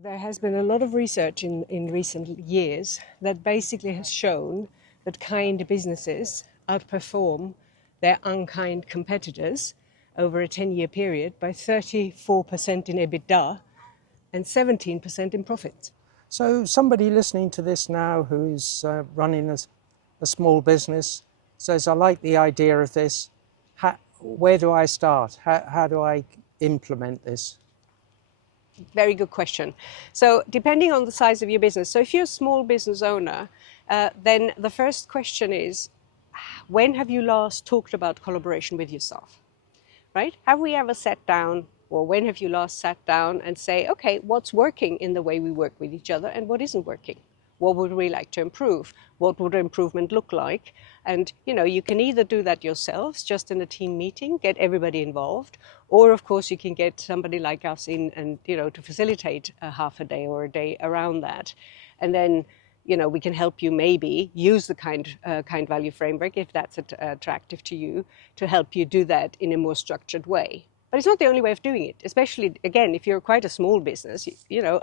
There has been a lot of research in recent years that basically has shown that kind businesses outperform their unkind competitors over a 10-year period by 34% in EBITDA and 17% in profit. So somebody listening to this now who's running a small business says, I like the idea of this. Where do I start? How do I implement this? Very good question. So depending on the size of your business, so if you're a small business owner, then the first question is, when have you last talked about collaboration with your staff, right? Have we ever sat down, or when have you last sat down and say, okay, what's working in the way we work with each other and what isn't working? What would we like to improve? What would improvement look like? And, you can either do that yourselves, just in a team meeting, get everybody involved, or of course you can get somebody like us in and, to facilitate a half a day or a day around that. And then, we can help you maybe use the KindValue framework, if that's attractive to you, to help you do that in a more structured way. But it's not the only way of doing it, especially, again, if you're quite a small business,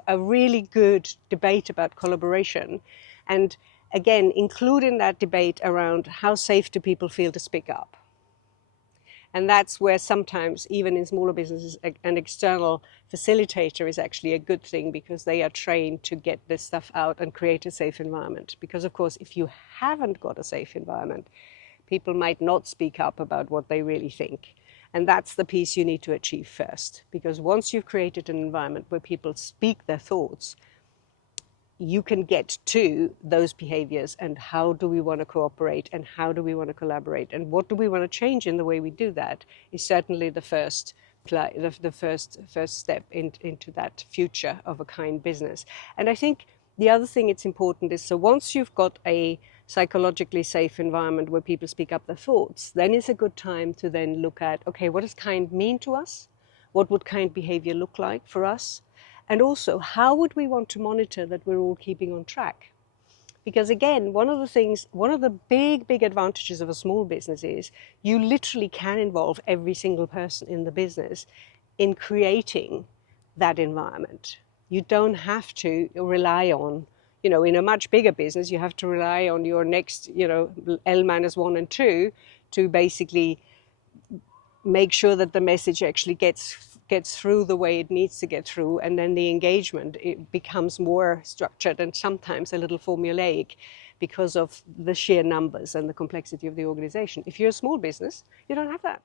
a really good debate about collaboration. And again, include in that debate around how safe do people feel to speak up. And that's where sometimes, even in smaller businesses, an external facilitator is actually a good thing, because they are trained to get this stuff out and create a safe environment. Because, of course, if you haven't got a safe environment, people might not speak up about what they really think. And that's the piece you need to achieve first, because once you've created an environment where people speak their thoughts, you can get to those behaviors and how do we want to cooperate and how do we want to collaborate and what do we want to change in the way we do that is certainly the first step into that future of a kind business. And I think the other thing it's important is, so once you've got a psychologically safe environment where people speak up their thoughts, then it's a good time to then look at, okay, what does kind mean to us? What would kind behavior look like for us? And also, how would we want to monitor that we're all keeping on track? Because again, one of the big advantages of a small business is you literally can involve every single person in the business in creating that environment. You don't have to rely on, in a much bigger business, you have to rely on your next, L-1 and 2 to basically make sure that the message actually gets through the way it needs to get through, and then the engagement, it becomes more structured and sometimes a little formulaic because of the sheer numbers and the complexity of the organization. If you're a small business, you don't have that.